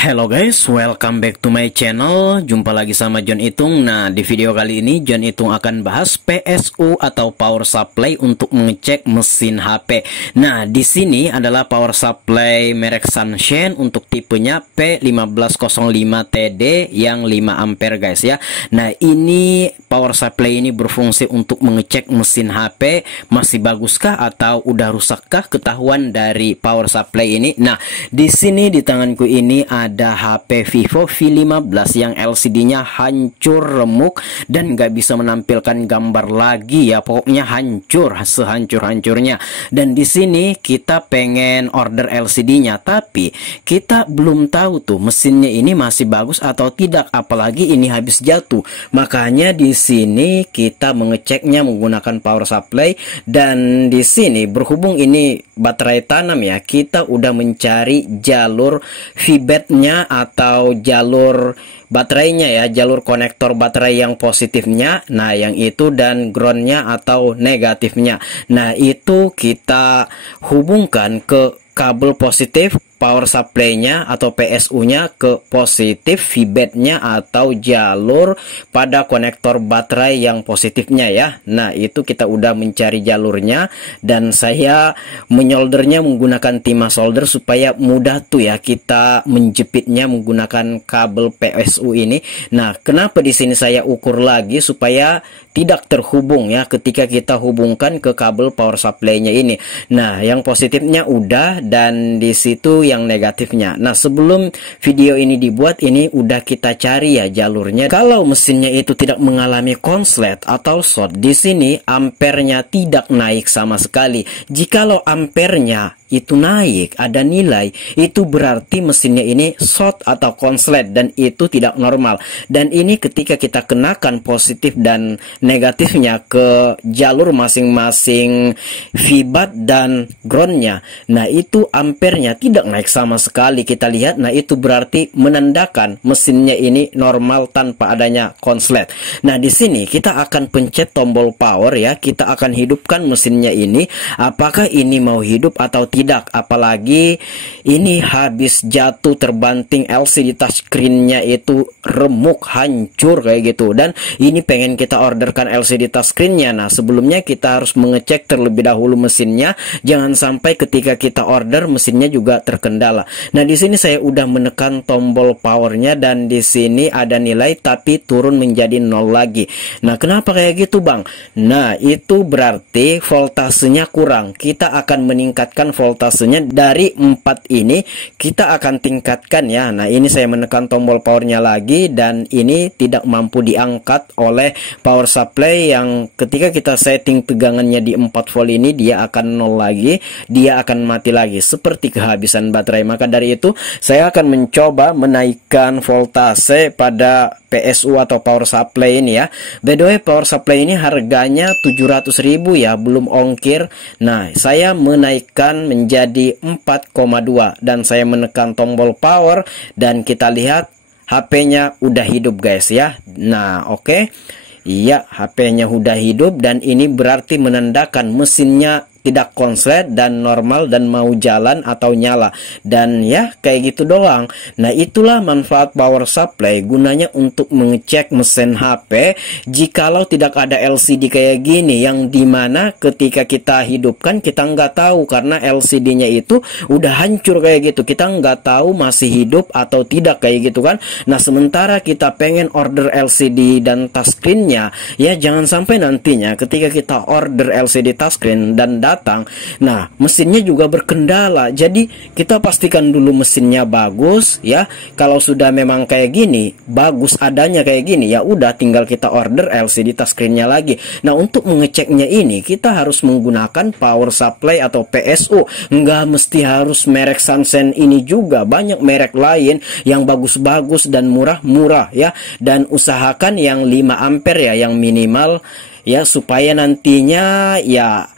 Hello guys, welcome back to my channel. Jumpa lagi sama John Itung. Nah, di video kali ini John Itung akan bahas PSU atau power supply untuk mengecek mesin HP. Nah, di sini adalah power supply merek Sunshine untuk tipenya P1505TD yang 5 ampere guys ya. Nah, ini power supply ini berfungsi untuk mengecek mesin HP masih baguskah atau udah rusakkah ketahuan dari power supply ini. Nah, di sini di tanganku ini ada HP Vivo V15 yang LCD-nya hancur remuk dan nggak bisa menampilkan gambar lagi ya, pokoknya hancur sehancur-hancurnya. Dan di sini kita pengen order LCD-nya, tapi kita belum tahu tuh mesinnya ini masih bagus atau tidak, apalagi ini habis jatuh. Makanya di sini kita mengeceknya menggunakan power supply, dan di sini berhubung ini baterai tanam ya, kita udah mencari jalur VBAT-nya atau jalur baterainya ya, jalur konektor baterai yang positifnya, nah yang itu, dan groundnya atau negatifnya. Nah itu kita hubungkan ke kabel positif power supply-nya atau PSU-nya ke positif VBAT-nya atau jalur pada konektor baterai yang positifnya ya. Nah, itu kita udah mencari jalurnya dan saya menyoldernya menggunakan timah solder supaya mudah tuh ya kita menjepitnya menggunakan kabel PSU ini. Nah, kenapa di sini saya ukur lagi supaya tidak terhubung ya ketika kita hubungkan ke kabel power supply-nya ini. Nah, yang positifnya udah dan di situ yang negatifnya. Nah, sebelum video ini dibuat, ini udah kita cari ya jalurnya. Kalau mesinnya itu tidak mengalami konslet atau short, di sini ampernya tidak naik sama sekali. Jikalau ampernya itu naik, ada nilai, itu berarti mesinnya ini short atau konslet dan itu tidak normal. Dan ini ketika kita kenakan positif dan negatifnya ke jalur masing-masing VBAT dan groundnya, nah itu ampernya tidak naik sama sekali. Kita lihat, nah itu berarti menandakan mesinnya ini normal tanpa adanya konslet. Nah di sini kita akan pencet tombol power ya, kita akan hidupkan mesinnya ini, apakah ini mau hidup atau tidak, apalagi ini habis jatuh terbanting, LCD touchscreen-nya itu remuk, hancur kayak gitu, dan ini pengen kita orderkan LCD touchscreen-nya. Nah, sebelumnya kita harus mengecek terlebih dahulu mesinnya, jangan sampai ketika kita order mesinnya juga terkendala. Nah, di sini saya udah menekan tombol powernya dan di sini ada nilai tapi turun menjadi 0 lagi. Nah, kenapa kayak gitu, Bang? Nah, itu berarti voltasenya kurang. Kita akan meningkatkan voltasenya dari 4 ini, kita akan tingkatkan ya. Nah, ini saya menekan tombol powernya lagi dan ini tidak mampu diangkat oleh power supply yang ketika kita setting tegangannya di 4 volt ini, dia akan 0 lagi, dia akan mati lagi seperti kehabisan baterai. Maka dari itu saya akan mencoba menaikkan voltase pada PSU atau power supply ini ya. By the way, power supply ini harganya 700.000 ya, belum ongkir. Nah, saya menaikkan menjadi 4,2 dan saya menekan tombol power dan kita lihat HP-nya udah hidup guys ya. Nah, oke. Iya, HP-nya udah hidup dan ini berarti menandakan mesinnya tidak konslet dan normal dan mau jalan atau nyala. Dan ya kayak gitu doang. Nah, itulah manfaat power supply, gunanya untuk mengecek mesin HP jikalau tidak ada LCD kayak gini, yang dimana ketika kita hidupkan kita nggak tahu karena LCD-nya itu udah hancur kayak gitu, kita nggak tahu masih hidup atau tidak kayak gitu kan. Nah, sementara kita pengen order LCD dan touchscreen-nya ya, jangan sampai nantinya ketika kita order LCD touchscreen dan datang, nah mesinnya juga berkendala. Jadi kita pastikan dulu mesinnya bagus ya. Kalau sudah memang kayak gini, bagus adanya kayak gini, ya udah tinggal kita order LCD touchscreen-nya lagi. Nah, untuk mengeceknya ini kita harus menggunakan power supply atau PSU. Nggak mesti harus merek Sunshine ini juga, banyak merek lain yang bagus-bagus dan murah-murah ya. Dan usahakan yang 5 ampere ya, yang minimal ya, supaya nantinya ya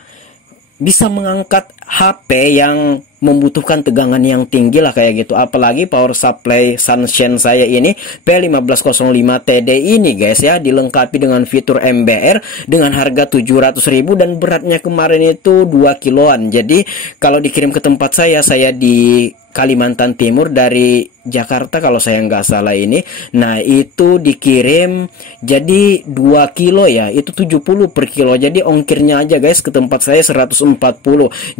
bisa mengangkat HP yang membutuhkan tegangan yang tinggi lah kayak gitu. Apalagi power supply Sunshine saya ini P1505 TD ini guys ya, dilengkapi dengan fitur MBR dengan harga 700.000 dan beratnya kemarin itu 2 kiloan. Jadi kalau dikirim ke tempat saya di Kalimantan Timur dari Jakarta kalau saya nggak salah ini. Nah itu dikirim jadi 2 kilo ya, itu 70 per kilo. Jadi ongkirnya aja guys ke tempat saya 140.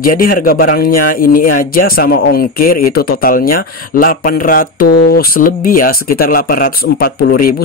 Jadi harga barangnya ini aja sama ongkir itu totalnya 800 lebih ya, sekitar 840.000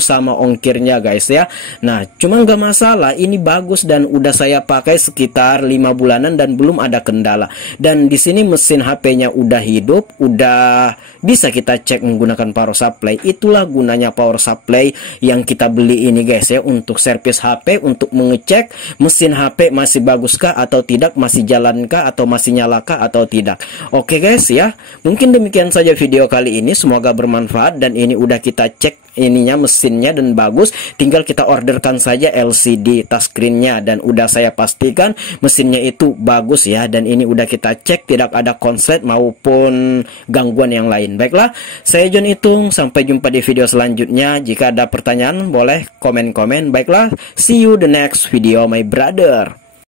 sama ongkirnya guys ya. Nah cuma nggak masalah, ini bagus dan udah saya pakai sekitar 5 bulanan dan belum ada kendala. Dan di sini mesin HP-nya udah hidup, udah bisa kita cek menggunakan power supply. Itulah gunanya power supply yang kita beli ini guys ya, untuk servis HP, untuk mengecek mesin HP masih baguskah atau tidak, masih jalankah atau masih nyalakah atau tidak. Oke guys ya, mungkin demikian saja video kali ini, semoga bermanfaat. Dan ini udah kita cek ininya, mesinnya dan bagus, tinggal kita orderkan saja LCD touchscreennya dan udah saya pastikan mesinnya itu bagus ya. Dan ini udah kita cek tidak ada konslet maupun gangguan yang lain. Baiklah, saya John Itung, sampai jumpa di video selanjutnya. Jika ada pertanyaan boleh komen-komen. Baiklah, see you the next video my brother.